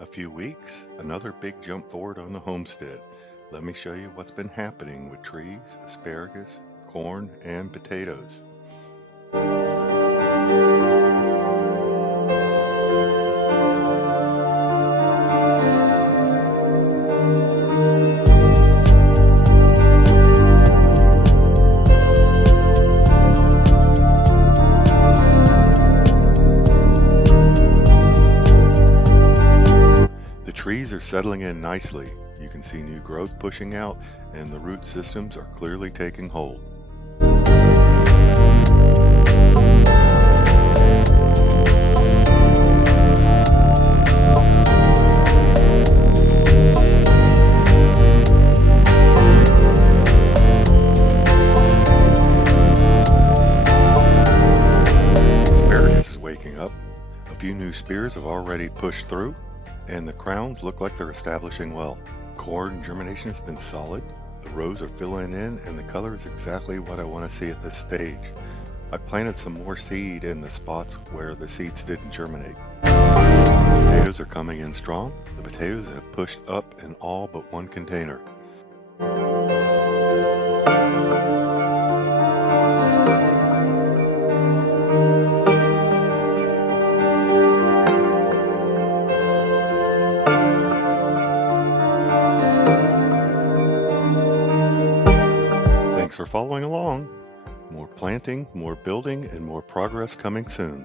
A few weeks, another big jump forward on the homestead. Let me show you what's been happening with trees, asparagus, corn, and potatoes. The trees are settling in nicely. You can see new growth pushing out, and the root systems are clearly taking hold. Asparagus is waking up. A few new spears have already pushed through, and the crowns look like they're establishing well. Corn germination has been solid, the rows are filling in, and the color is exactly what I want to see at this stage. I planted some more seed in the spots where the seeds didn't germinate. Potatoes are coming in strong. The potatoes have pushed up in all but one container. Thanks for following along. More planting, more building, and more progress coming soon.